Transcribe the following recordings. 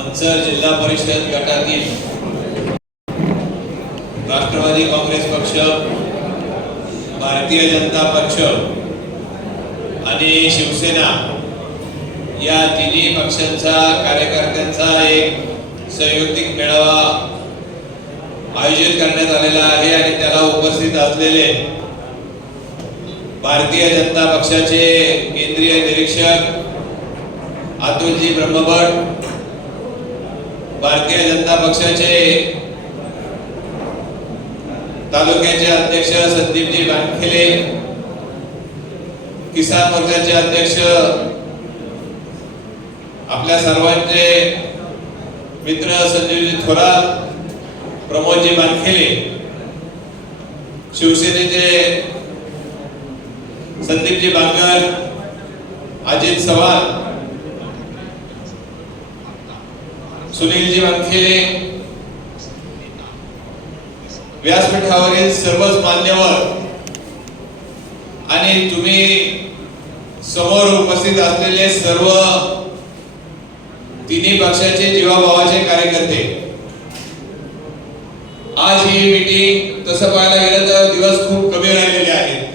मंचर जिल्हा परिषद गटातील राष्ट्रवादी काँग्रेस पक्ष भारतीय जनता पक्ष आणि शिवसेना या तिन्ही पक्षांचा कार्यकर्त्यांचा एक संयुक्तिक मेळावा आयोजित करण्यात आलेला आहे आणि त्याला उपस्थित असलेले भारतीय जनता पक्षाचे केंद्रीय निरीक्षक अतुलजी ब्रह्मभट भारतीय जनता पक्षाचे तालुक्याचे अध्यक्ष संदीपजी वानखेले किसान मोर्चाचे अध्यक्ष आपल्या सर्वांचे मित्र संजीवजी थोरात प्रमोदजी वानखेले शिवसेनेचे संदीपजी बांगर अजित सवाल सुनीलजी वानखेले व्यासपीठावरील सर्वच मान्यवर आणि तुम्ही समोर उपस्थित असलेले सर्व तिन्ही पक्षाचे जीवाभावाचे कार्यकर्ते. आज ही मीटिंग तसं पाहायला गेलं तर दिवस खूप कमी राहिलेले आहेत.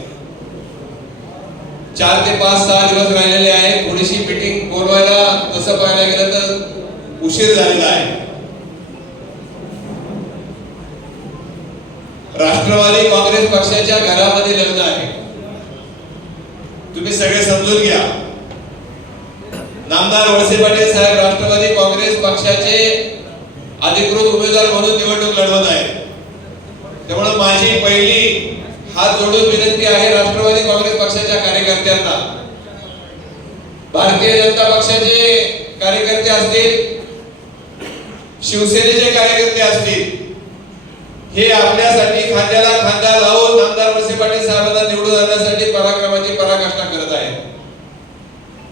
चार ते पाच सहा दिवस राहिलेले आहेत. थोडीशी मीटिंग बोलवायला तसं पाहायला गेलं तर उशीर झालेला आहे. राष्ट्रवादी काँग्रेस पक्षाच्या घरामध्ये लग्न आहे. तुम्ही सगळे समजून घ्या. नामदार वळसे पाटील साहेब राष्ट्रवादी काँग्रेस पक्षाचे अधिकृत उमेदवार म्हणून निवडणूक लढवत आहे त्यामुळे माझी पहिली हात जोडून विनंती आहे राष्ट्रवादी काँग्रेस पक्षाच्या कार्यकर्त्यांना. भारतीय जनता पक्षाचे कार्यकर्ते असतील शिवसेनेचे कार्यकर्ते असतील हे आपल्यासाठी खांद्याला खांदा लावून आमदार वळसे पाटील साहेबांना निवडून आणण्यासाठी पराक्रमाची पराकाष्ठा करत आहेत.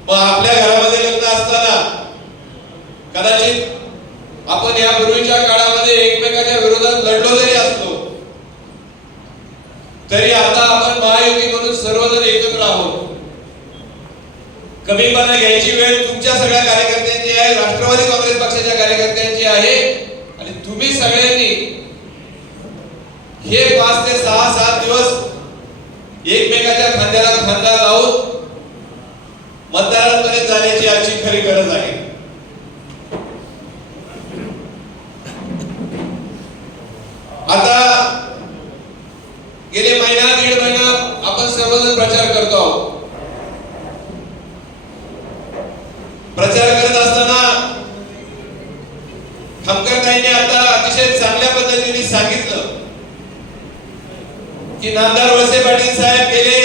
मग आपल्या घरामध्ये लग्न असताना कदाचित आपण या पूर्वीच्या काळामध्ये एकमेकाच्या विरोधात लढलो जरी असतो तरी आता आपण महायुती म्हणून सर्वजण एकत्र आहोत. कमीपणा घ्यायची वेळ तुमच्या सगळ्या राष्ट्रवादी काँग्रेस पक्षाच्या कार्यकर्त्यांची आहे. आणि तुम्ही सगळ्यांनी हे पाच ते सहा सात दिवस एकमेकाच्या खांद्याला खांदा लावून मतदारांपर्यंत जाण्याची आजची खरी गरज आहे आता गेले महिना दीड महिना आपण सर्वजण प्रचार करतो आहोत प्रचार करत असताना खमकरताईंनी आता अतिशय चांगल्या पद्धतीने सांगितलं की नामदार वळसे पाटील साहेब गेले.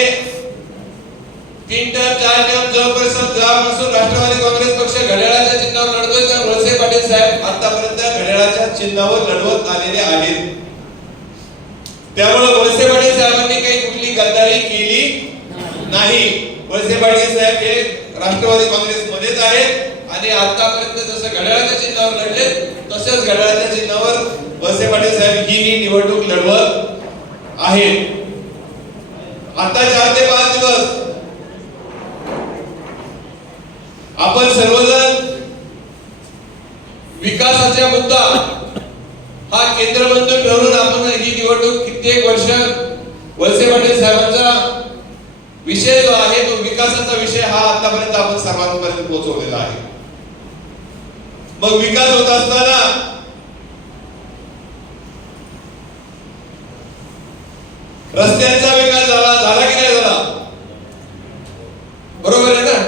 तीन टर्म चार टर्म जोपर्यंत जेव्हापासून राष्ट्रवादी काँग्रेस पक्ष घड्याळाच्या चिन्हावर लढतोय तर वळसे पाटील साहेब आतापर्यंत घड्याळाच्या चिन्हावर लढवत आलेले आहेत. त्यामुळे वळसे पाटील साहेबांनी काही कुठली गद्दारी केली नाही. वळसे पाटील साहेब हे राष्ट्रवादी काँग्रेस मध्येच आहेत आणि आतापर्यंत जसं घड्याळाच्या चिन्हावर लढले तसेच घड्याळाच्या चिन्हावर वळसे पाटील साहेब ही निवडणूक लढवत आहे आता चार ते पाच दिवस आपण सर्वजण विकासाचा मुद्दा हा केंद्रबंधू ठरवून आपण ही निवडणूक कित्येक वर्ष वळसे पाटील साहेबांचा विषय जो आहे तो विकासाचा विषय हा आतापर्यंत आपण सर्वांपर्यंत पोहोचवलेला आहे. मग विकास होत असताना रस्त्यांचा विकास झाला झाला की नाही झाला बरोबर आहे ना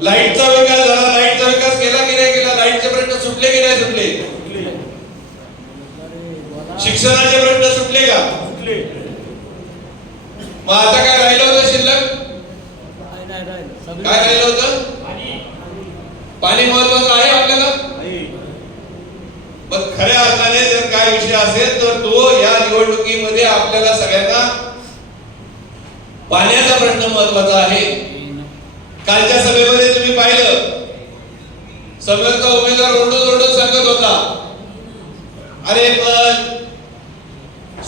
लाईटचा विकास झाला लाईटचा विकास केला की नाही केला लाईटचे प्रश्न सुटले की नाही सुटले? शिक्षणाचे प्रश्न सुटले का? मग आता काय राहिलं होतं शिल्लक? काय राहिलं. होतं? पाणी. महत्वाचं आहे आपल्याला? पण खऱ्या अर्थाने जर काय विषय असेल तर तो या निवडणुकीमध्ये आपल्याला सगळ्यांना पाण्याचा प्रश्न महत्त्वाचा आहे. कालच्या सभेमध्ये तुम्ही पाहिलं सगळ्यांचा उमेदवार ओरडत ओरडत सांगत होता. अरे पण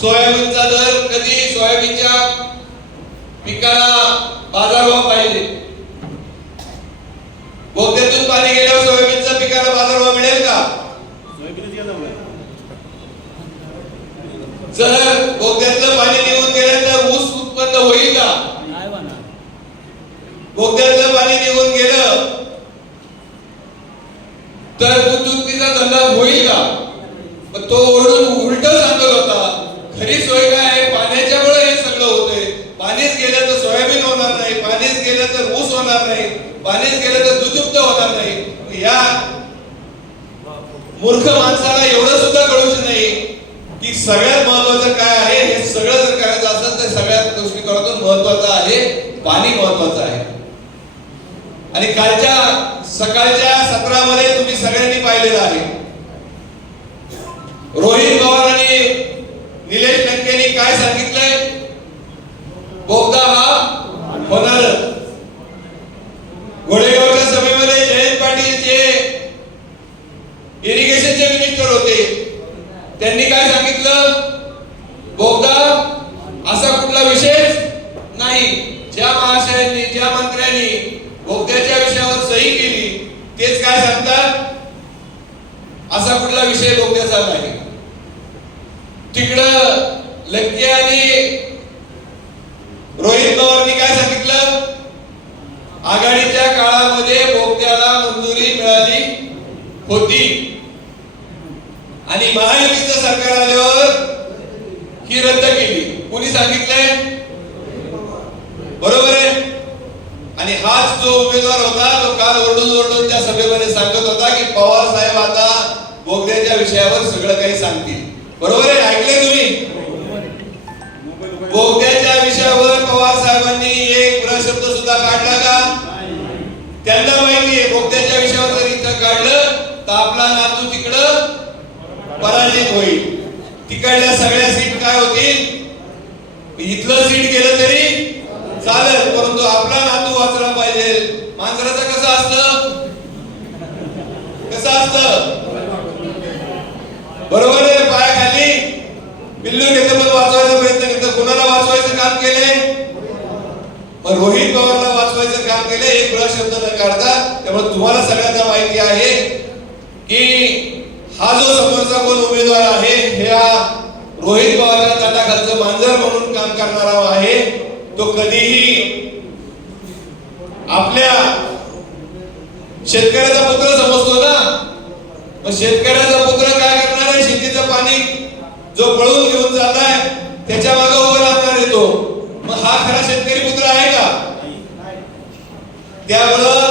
सोयाबीनचा दर कधी सोयाबीनच्या पिकाला बाजारभाव पाहिजे? बोगद्यातून पाणी गेल्यावर सोयाबीनचा पिकाला बाजारभाव मिळेल का? जर बोगद्यातलं पाणी निघून गेलं तर ऊस उत्पन्न होईल का? बोगद्यातलं पाणी निघून गेलं. तर दूध धंदा होईल का? मग तो ओरडून उलट सांगत होता खरी सोय काय आहे? पाण्याच्यामुळे हे सगळं होतंय. पाणीच गेलं तर सोयाबीन होणार नाही पाणीच गेलं तर ऊस होणार नाही पाणीच गेलं तर दुधयुक्त होणार नाही. या मूर्ख माणसाला एवढं सुद्धा कळूच नाही की सगळ्यात महत्वाचं काय आहे हे सगळं जर करायचं असेल तर सगळ्यात दृष्टिकोनातून महत्वाचं आहे पाणी महत्वाचं आहे. आणि कालच्या सकाळच्या सत्रामध्ये तुम्ही सगळ्यांनी पाहिलेलं आहे. रोहित पवार आणि निलेश लंकेनी काय सांगितलंय? बोगदा हा होणार घोडेगावच्या सभेमध्ये जयंत पाटील जे इरिगेशनचे मिनिस्टर होते त्यांनी काय सांगितलं बोगदा असा कुठला विषय नाही ज्या महाशयांनी ज्या मंत्र्यांनी बोगद्याच्या विषयावर सही केली तेच काय सांगतात असा कुठला विषय बोगद्याचा नाही. तिकडं लंके आणि रोहित पवारनी काय सांगितलं? आघाडीच्या काळामध्ये बोगद्याला मंजुरी मिळाली होती. आणि महायुतीचं सरकार आल्यावर ही रद्द केली. कोणी सांगितलंय? बरोबर आहे. आणि हाच जो उमेदवार होता तो काल ओरडून ओरडून त्या सभेमध्ये सांगत होता की पवार साहेब आता बोगद्याच्या विषयावर सगळं काही सांगतील. बरोबर आहे? ऐकले तुम्ही? बोगद्याच्या विषयावर पवार साहेबांनी एक शब्द सुद्धा काढला का? त्यांना माहिती आहे बोगद्याच्या विषयावर जर इथं काढलं तर आपला नातू तिकडं पराजित होईल. तिकडल्या सगळ्या सीट काय होतील? इथलं सीट गेलं तरी चालेल परंतु आपला नातू वाचला पाहिजे. मांजराचं कसं असतं कसं असतं बरोबर आहे पायाखाली पिल्लू घेतं पण वाचवायचा प्रयत्न केला कुणाला वाचवायचं काम केले. मग रोहित पवारला वाचवायचं काम केले एक वेळा शब्द न काढता. त्यामुळे तुम्हाला सगळ्यांना माहिती आहे की हा जो समोरचा कोण उमेदवार आहे ह्या रोहित पवारला त्याला खालचं मांजर म्हणून काम करणारा आहे. तो कधीही आपल्या शेतकऱ्याचा पुत्र समजतो ना. मग शेतकऱ्याचा पुत्र काय करणार आहे? शेतीचं पाणी जो पळून घेऊन जात आहे त्याच्यामागे उभं राहणार आहे तो मग हा खरा शेतकरी पुत्र आहे का? त्यामुळं